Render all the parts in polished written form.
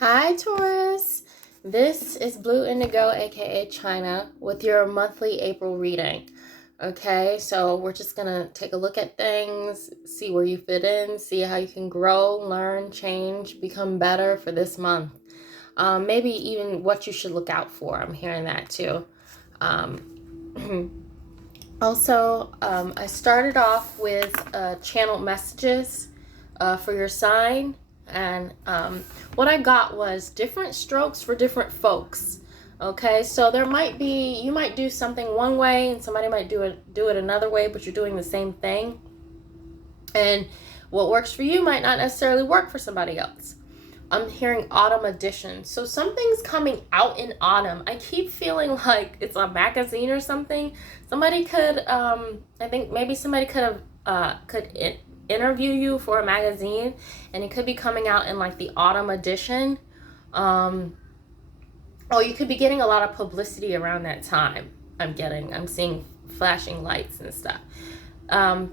Hi Taurus, this is Blue Indigo aka China with your monthly April reading. Okay, so we're just gonna take a look at things, see where you fit in, see how you can grow, learn, change, become better for this month. Maybe even what you should look out for. I'm hearing that too. I started off with channeled messages for your sign. And what I got was different strokes for different folks. Okay, so you might do something one way and somebody might do it another way, but you're doing the same thing. And what works for you might not necessarily work for somebody else. I'm hearing autumn edition. So something's coming out in autumn. I keep feeling like it's a magazine or something. Somebody could, I think maybe somebody could interview you for a magazine, and it could be coming out in like the autumn edition. Or you could be getting a lot of publicity around that time. I'm seeing flashing lights and stuff. I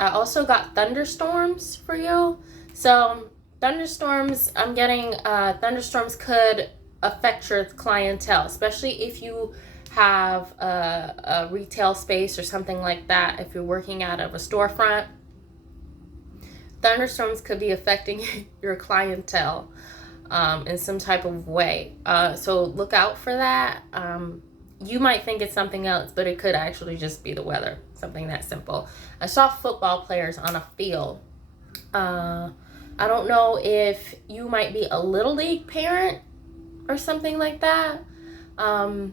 also got thunderstorms for you. So thunderstorms, I'm getting thunderstorms could affect your clientele, especially if you have a retail space or something like that. If you're working out of a storefront, thunderstorms could be affecting your clientele in some type of way. So look out for that. You might think it's something else, but it could actually just be the weather. Something that simple. I saw football players on a field. I don't know if you might be a little league parent or something like that. And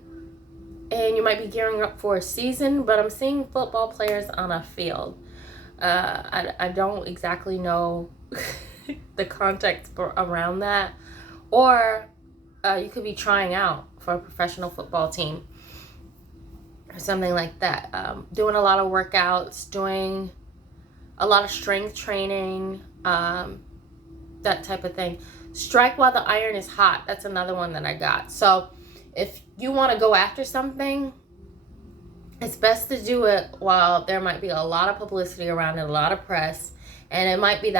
you might be gearing up for a season, but I'm seeing football players on a field. I don't exactly know the context around that. Or you could be trying out for a professional football team or something like that. Doing a lot of workouts, doing a lot of strength training, that type of thing. Strike while the iron is hot. That's another one that I got. So if you want to go after something, it's best to do it while there might be a lot of publicity around it, a lot of press, and it might be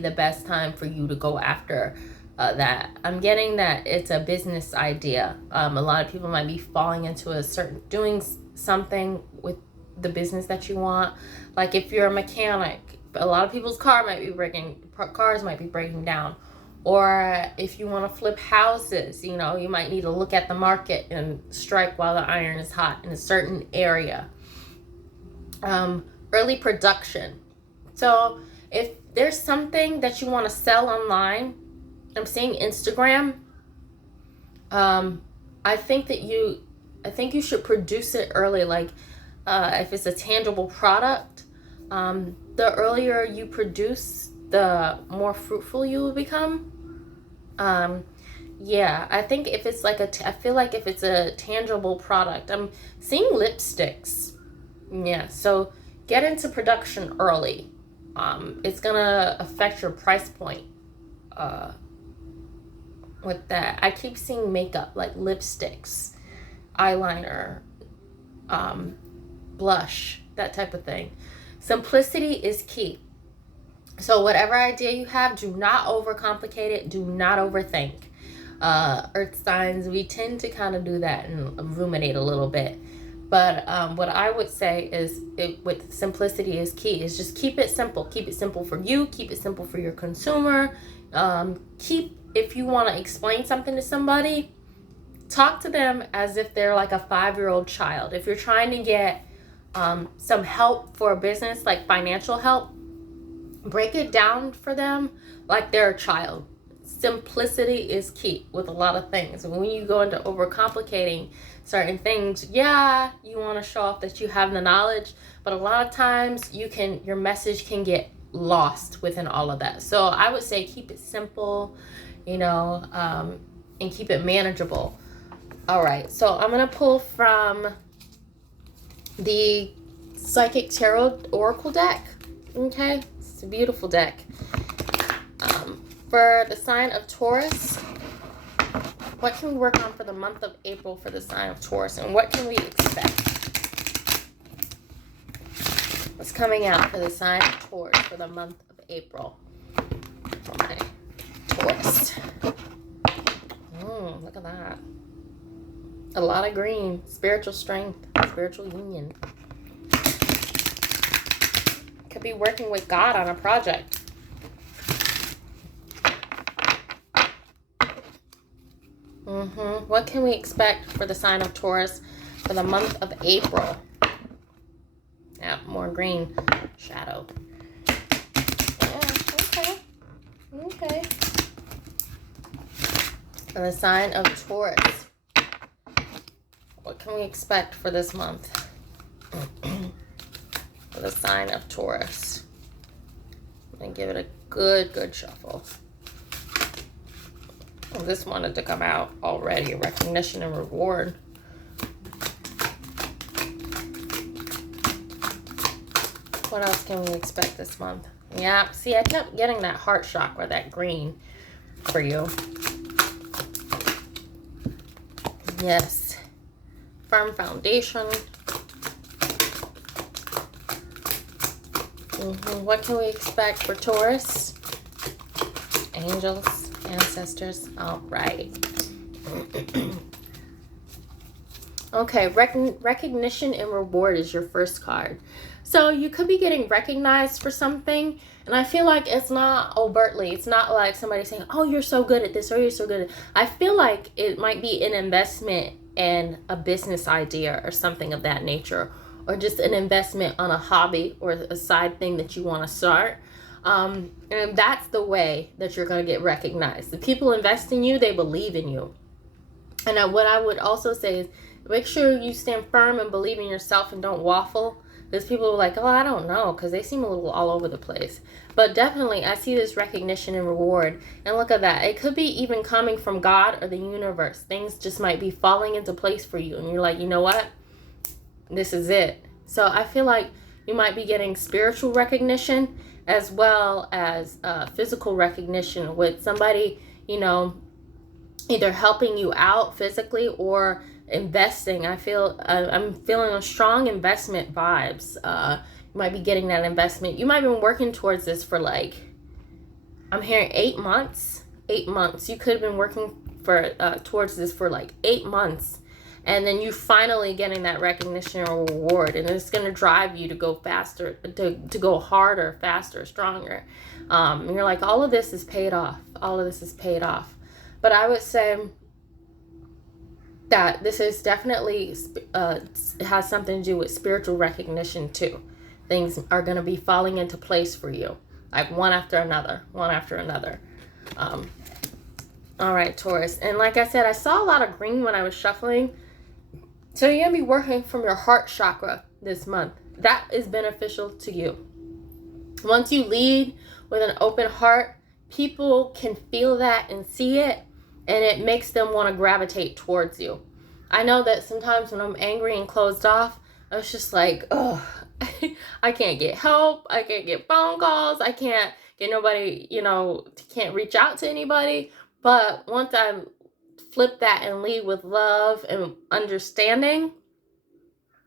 the best time for you to go after that. I'm getting that it's a business idea. A lot of people might be falling into doing something with the business that you want. Like if you're a mechanic, a lot of people's cars might be breaking down. Or if you want to flip houses, you might need to look at the market and strike while the iron is hot in a certain area. Early production. So if there's something that you want to sell online, I'm seeing Instagram. I think you should produce it early. Like if it's a tangible product, the earlier you produce, the more fruitful you will become. I think if it's I feel like if it's a tangible product, I'm seeing lipsticks. Yeah, so get into production early. It's gonna affect your price point. With that, I keep seeing makeup like lipsticks, eyeliner, blush, that type of thing. Simplicity is key. So whatever idea you have, do not overcomplicate it. Do not overthink. Earth signs, we tend to kind of do that and ruminate a little bit. But what I would say is, with simplicity is key. Is just keep it simple. Keep it simple for you. Keep it simple for your consumer. If you want to explain something to somebody, talk to them as if they're like a 5-year-old child. If you're trying to get some help for a business, like financial help, break it down for them like they're a child. Simplicity is key with a lot of things. When you go into overcomplicating certain things, you want to show off that you have the knowledge, but a lot of times your message can get lost within all of that. So I would say keep it simple, and keep it manageable. All right, so I'm going to pull from the Psychic Tarot Oracle deck. Okay, it's a beautiful deck. For the sign of Taurus, what can we work on for the month of April for the sign of Taurus, and what can we expect? What's coming out for the sign of Taurus for the month of April? For my Taurus. A lot of green. Spiritual strength. Spiritual union. Could be working with God on a project. What can we expect for the sign of Taurus for the month of April? Yeah, more green. Shadow. Yeah, okay. For the sign of Taurus, what can we expect for this month? For the sign of Taurus. I'm going to give it a good shuffle. Well, this wanted to come out already. Recognition and reward. What else can we expect this month? Yeah, see, I kept getting that heart chakra, that green for you. Yes. Firm foundation. What can we expect for Taurus? Angels, ancestors. All right. Okay, recognition and reward is your first card. So you could be getting recognized for something, and I feel like it's not overtly. It's not like somebody saying, oh, you're so good at this, or you're so good at it. I feel like it might be an investment in a business idea or something of that nature, or just an investment on a hobby or a side thing that you want to start. And that's the way that you're going to get recognized. The people invest in you, they believe in you. And what I would also say is, make sure you stand firm and believe in yourself and don't waffle. Because people are like, oh, I don't know, because they seem a little all over the place. But definitely, I see this recognition and reward. And look at that. It could be even coming from God or the universe. Things just might be falling into place for you. And you're like, you know what? This is it. So I feel like you might be getting spiritual recognition as well as physical recognition with somebody, you know, either helping you out physically or investing. I'm feeling a strong investment vibes. You might be getting that investment. You might have been working towards this for like, I'm hearing 8 months. 8 months. You could have been working for towards this for like 8 months. And then you finally getting that recognition or reward. And it's going to drive you to go faster, to go harder, faster, stronger. And you're like, all of this is paid off. All of this is paid off. But I would say that this is definitely, it has something to do with spiritual recognition too. Things are going to be falling into place for you. Like one after another. All right, Taurus. And like I said, I saw a lot of green when I was shuffling. So you're going to be working from your heart chakra this month. That is beneficial to you. Once you lead with an open heart, people can feel that and see it, and it makes them want to gravitate towards you. I know that sometimes when I'm angry and closed off, I was just like, oh, I can't get help. I can't get phone calls. I can't get nobody, can't reach out to anybody. But once I flip that and lead with love and understanding,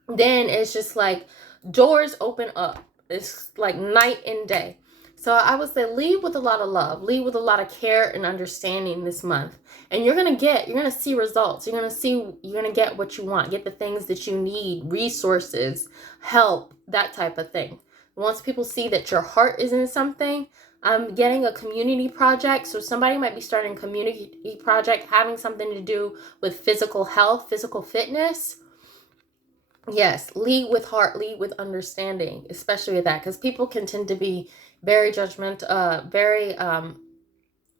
then it's just like doors open up. It's like night and day. So I would say lead with a lot of love, lead with a lot of care and understanding this month. And you're going to see results. You're going to get what you want, get the things that you need, resources, help, that type of thing. Once people see that your heart is in something, I'm getting a community project. So somebody might be starting a community project having something to do with physical health, physical fitness. Yes, lead with heart, lead with understanding, especially with that, because people can tend to be very judgmental, very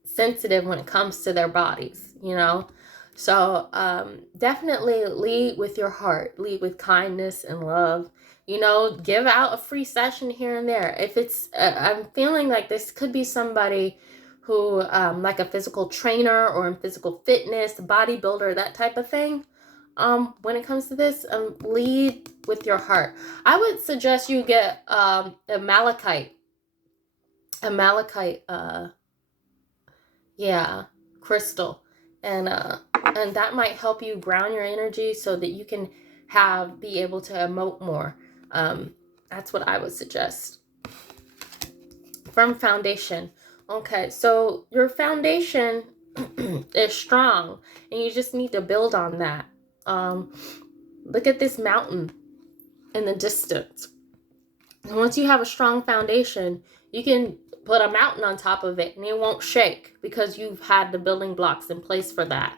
sensitive when it comes to their bodies, So definitely lead with your heart, lead with kindness and love. Give out a free session here and there. If it's, I'm feeling like this could be somebody who, like a physical trainer or in physical fitness, bodybuilder, that type of thing. When it comes to this, lead with your heart. I would suggest you get a malachite, crystal, and that might help you ground your energy so that you can be able to emote more. That's what I would suggest. Firm foundation. Okay, so your foundation is strong, and you just need to build on that. Look at this mountain in the distance. And once you have a strong foundation, you can put a mountain on top of it and it won't shake because you've had the building blocks in place for that.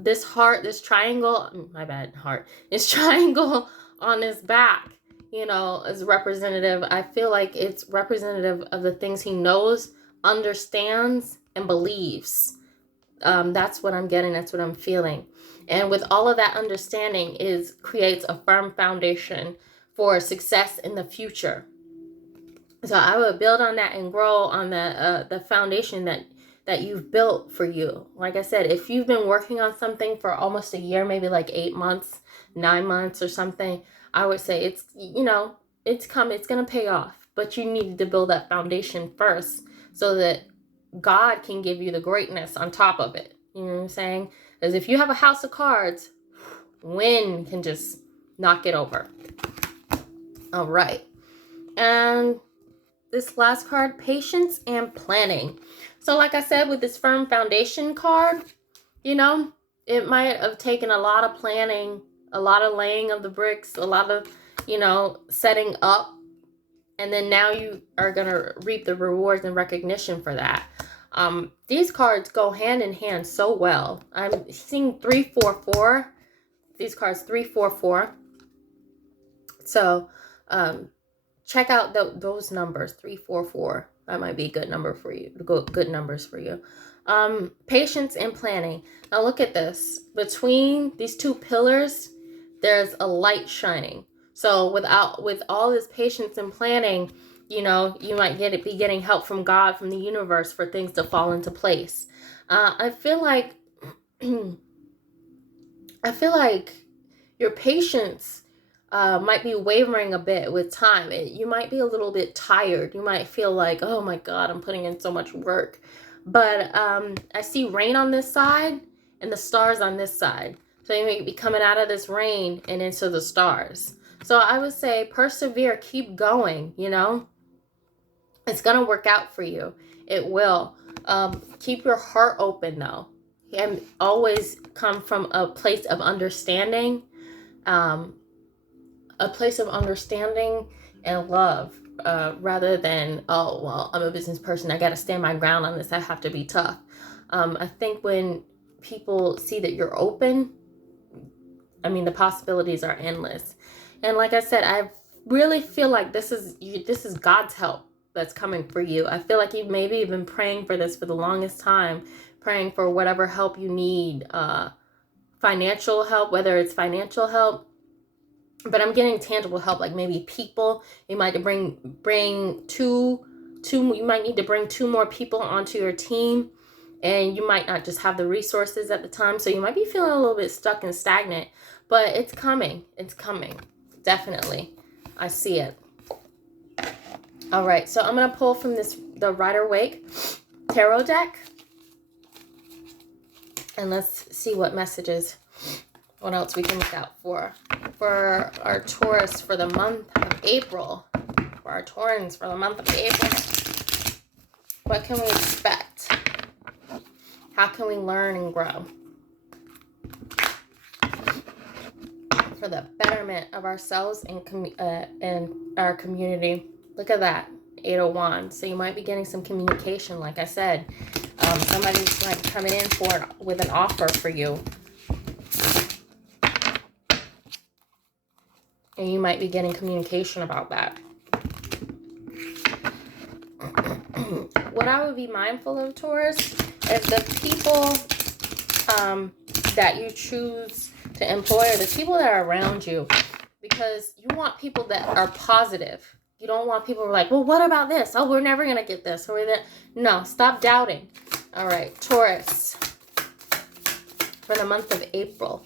This heart, this triangle, my bad, heart, this triangle on his back, you know, is representative. I feel like it's representative of the things he knows, understands, and believes. That's what I'm getting. That's what I'm feeling. And with all of that understanding creates a firm foundation for success in the future. So I would build on that and grow on the foundation that you've built for you. Like I said, if you've been working on something for almost a year, maybe like 8 months, 9 months or something, I would say it's, you know, it's going to pay off. But you need to build that foundation first so that God can give you the greatness on top of it. You know what I'm saying? Because if you have a house of cards, wind can just knock it over. All right. And this last card, patience and planning. So like I said, with this firm foundation card, you know, it might have taken a lot of planning, a lot of laying of the bricks, a lot of, you know, setting up. And then now you are going to reap the rewards and recognition for that. These cards go hand in hand so well. I'm seeing 344. These cards 344. So check out those numbers, 344. That might be a good number for you. Good numbers for you. Patience and planning. Now look at this. Between these two pillars, there's a light shining. So with all this patience and planning, you know, you might be getting help from God, from the universe, for things to fall into place. I feel like your patience might be wavering a bit with time. You might be a little bit tired. You might feel like, oh my God, I'm putting in so much work. But I see rain on this side and the stars on this side. So you may be coming out of this rain and into the stars. So I would say persevere, keep going, you know. It's going to work out for you. It will. Keep your heart open, though. And always come from a place of understanding. A place of understanding and love. Rather than, oh, well, I'm a business person. I got to stand my ground on this. I have to be tough. I think when people see that you're open, I mean, the possibilities are endless. And like I said, I really feel like this is God's help that's coming for you. I feel like you've maybe been praying for this for the longest time, praying for whatever help you need, financial help, whether it's financial help, but I'm getting tangible help, like maybe people. You might bring two. You might need to bring 2 more people onto your team, and you might not just have the resources at the time, so you might be feeling a little bit stuck and stagnant. But it's coming. It's coming. Definitely. I see it. All right. So I'm going to pull from the Rider-Waite tarot deck. And let's see what messages, what else we can look out for our Taurus for the month of April. For our Taurans for the month of April. What can we expect? How can we learn and grow? For the betterment of ourselves and our community. Look at that, 8 of Wands. So you might be getting some communication, like I said. Somebody's like coming in with an offer for you. And you might be getting communication about that. What I would be mindful of, Taurus, is the people that you choose to employ, or the people that are around you, because you want people that are positive. You don't want people who are like, well, what about this? Oh, we're never gonna get this or that. No, stop doubting. All right, Taurus for the month of April.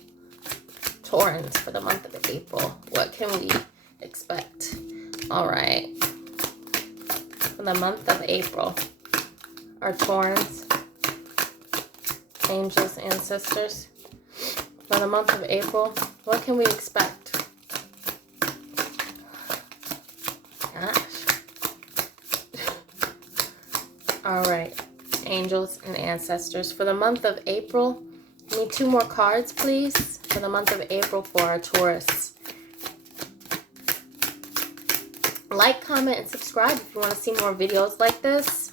Taurans for the month of April. What can we expect? All right, for the month of April, our Taurans, angels, ancestors. For the month of April, what can we expect? Gosh. All right, angels and ancestors. For the month of April, Need 2 more cards, please, for the month of April for our Taurus. Like, comment, and subscribe if you want to see more videos like this.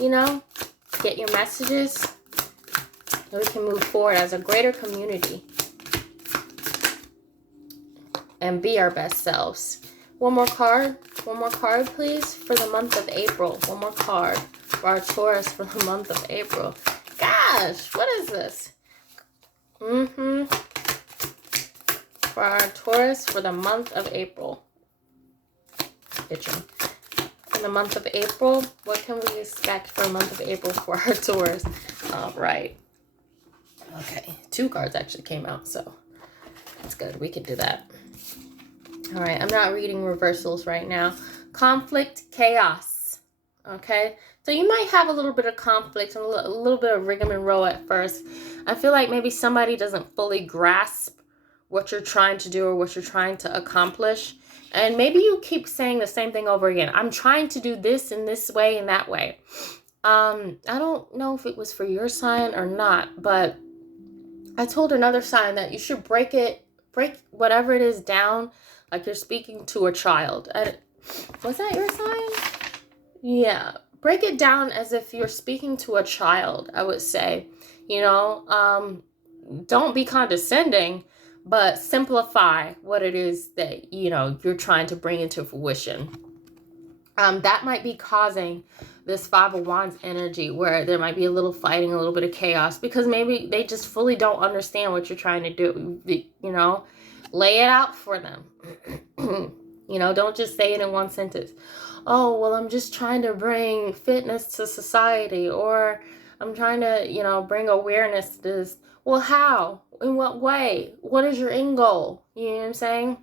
You know, get your messages, so we can move forward as a greater community and be our best selves. One more card, please, for the month of April. One more card for our Taurus for the month of April. Gosh, what is this? For our Taurus for the month of April. Itching. In the month of April, what can we expect for the month of April for our Taurus? All right. Okay, 2 cards actually came out, so that's good. We can do that. All right, I'm not reading reversals right now. Conflict, chaos. Okay, so you might have a little bit of conflict and a little bit of rigmarole at first. I feel like maybe somebody doesn't fully grasp what you're trying to do or what you're trying to accomplish. And maybe you keep saying the same thing over again. I'm trying to do this in this way and that way. I don't know if it was for your sign or not, but I told another sign that you should break whatever it is down like you're speaking to a child. Was that your sign? Yeah. Break it down as if you're speaking to a child, I would say. You know, don't be condescending, but simplify what it is that, you know, you're trying to bring into fruition. That might be causing this 5 of Wands energy where there might be a little fighting, a little bit of chaos, because maybe they just fully don't understand what you're trying to do. You know, lay it out for them. You know, don't just say it in one sentence. Oh, well, I'm just trying to bring fitness to society, or I'm trying to, you know, bring awareness to this. Well, how? In what way? What is your end goal? You know what I'm saying?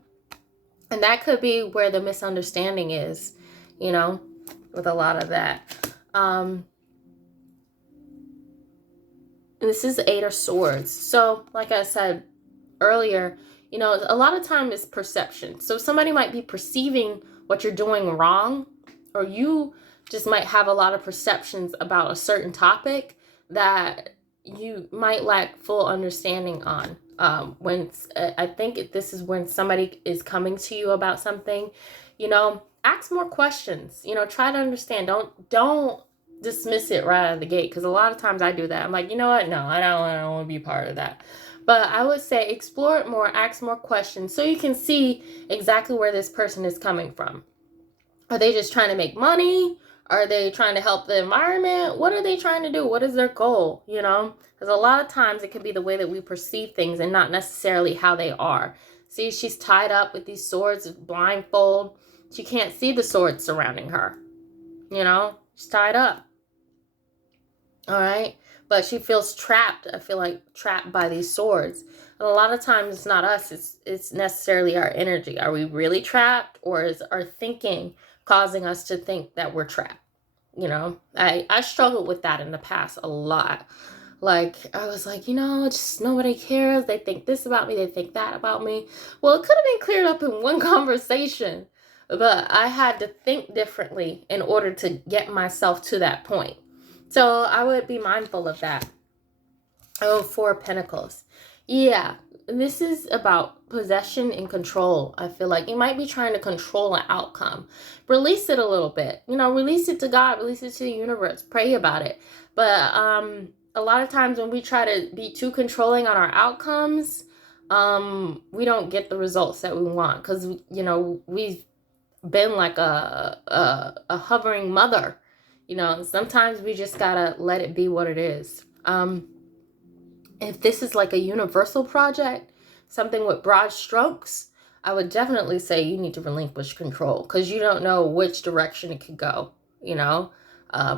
And that could be where the misunderstanding is, you know, with a lot of that. This is the 8 of Swords. So, like I said earlier, you know, a lot of time is perception. So somebody might be perceiving what you're doing wrong, or you just might have a lot of perceptions about a certain topic that you might lack full understanding on. When I think this is when somebody is coming to you about something, you know, ask more questions. You know, try to understand. Don't dismiss it right out of the gate, because a lot of times I do that. I'm like, you know what? No, I don't want to be part of that. But I would say explore it more, ask more questions, so you can see exactly where this person is coming from. Are they just trying to make money? Are they trying to help the environment? What are they trying to do? What is their goal? You know, because a lot of times it can be the way that we perceive things and not necessarily how they are. See, she's tied up with these swords, blindfold. She can't see the swords surrounding her. You know, she's tied up. All right. But she feels trapped. I feel like trapped by these swords. And a lot of times it's not us. It's necessarily our energy. Are we really trapped, or is our thinking causing us to think that we're trapped? You know, I struggled with that in the past a lot. Like, I was like, you know, just nobody cares. They think this about me. They think that about me. Well, it could have been cleared up in one conversation, but I had to think differently in order to get myself to that point. So I would be mindful of that. Oh, 4 of Pentacles. Yeah, this is about possession and control. I feel like you might be trying to control an outcome. Release it a little bit. You know, release it to God. Release it to the universe. Pray about it. But a lot of times when we try to be too controlling on our outcomes, we don't get the results that we want, because, you know, we've been like a hovering mother. You know, sometimes we just gotta let it be what it is. If this is like a universal project, something with broad strokes, I would definitely say you need to relinquish control, because you don't know which direction it could go, you know,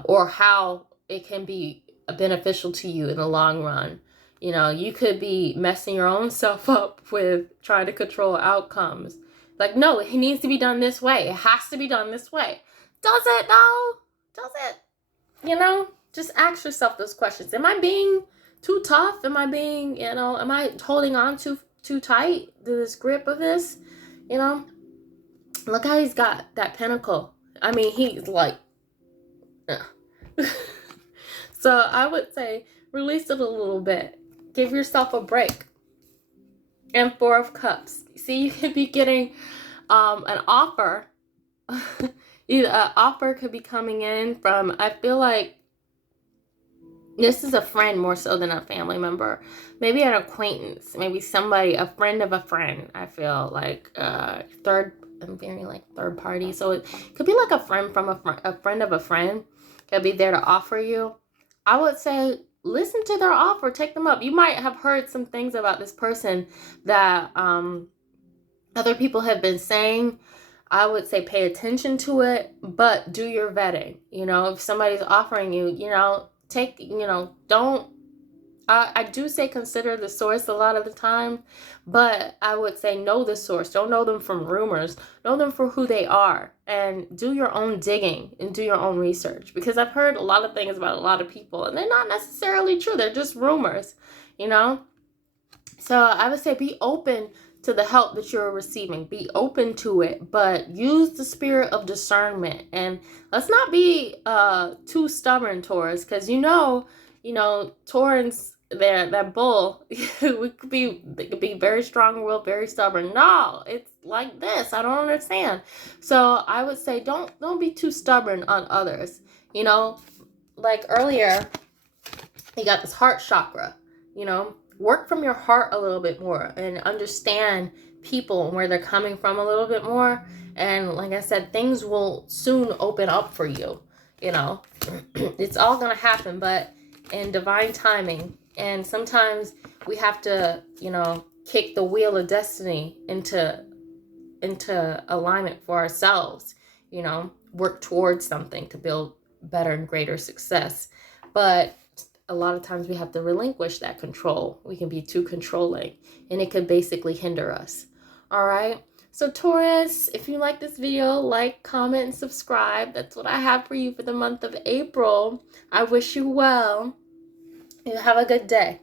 or how it can be beneficial to you in the long run. You know, you could be messing your own self up with trying to control outcomes. Like, no, it needs to be done this way. It has to be done this way. Does it though? Does it? You know, just ask yourself those questions. Am I being too tough? Am I being, you know, am I holding on too tight to this grip of this? You know, look how he's got that pentacle. I mean, he's like, so I would say release it a little bit. Give yourself a break. And Four of Cups. See, you could be getting an offer. Either an offer could be coming in from, I feel like this is a friend more so than a family member. Maybe an acquaintance. Maybe somebody, a friend of a friend. I feel like I'm very like third party. So it could be like a friend from a friend of a friend. Could be there to offer you. I would say listen to their offer. Take them up. You might have heard some things about this person that other people have been saying. I would say pay attention to it, but do your vetting. You know, if somebody's offering you, you know, don't, I do say consider the source a lot of the time, but I would say know the source. Don't know them from rumors. Know them for who they are, and do your own digging and do your own research, because I've heard a lot of things about a lot of people and they're not necessarily true. They're just rumors, you know? So I would say be open to the help that you're receiving. Be open to it, but use the spirit of discernment. And let's not be too stubborn, Taurus, because you know, Taurus, that bull, they could be very strong-willed, very stubborn. No, it's like this. I don't understand. So I would say don't be too stubborn on others. You know, like earlier, you got this heart chakra, you know. Work from your heart a little bit more and understand people and where they're coming from a little bit more. And like I said, things will soon open up for you, you know. It's all going to happen, but in divine timing. And sometimes we have to, you know, kick the wheel of destiny into alignment for ourselves, you know, work towards something to build better and greater success. But a lot of times we have to relinquish that control. We can be too controlling, and it could basically hinder us. All right. So Taurus, if you like this video, like, comment, and subscribe. That's what I have for you for the month of April. I wish you well. You have a good day.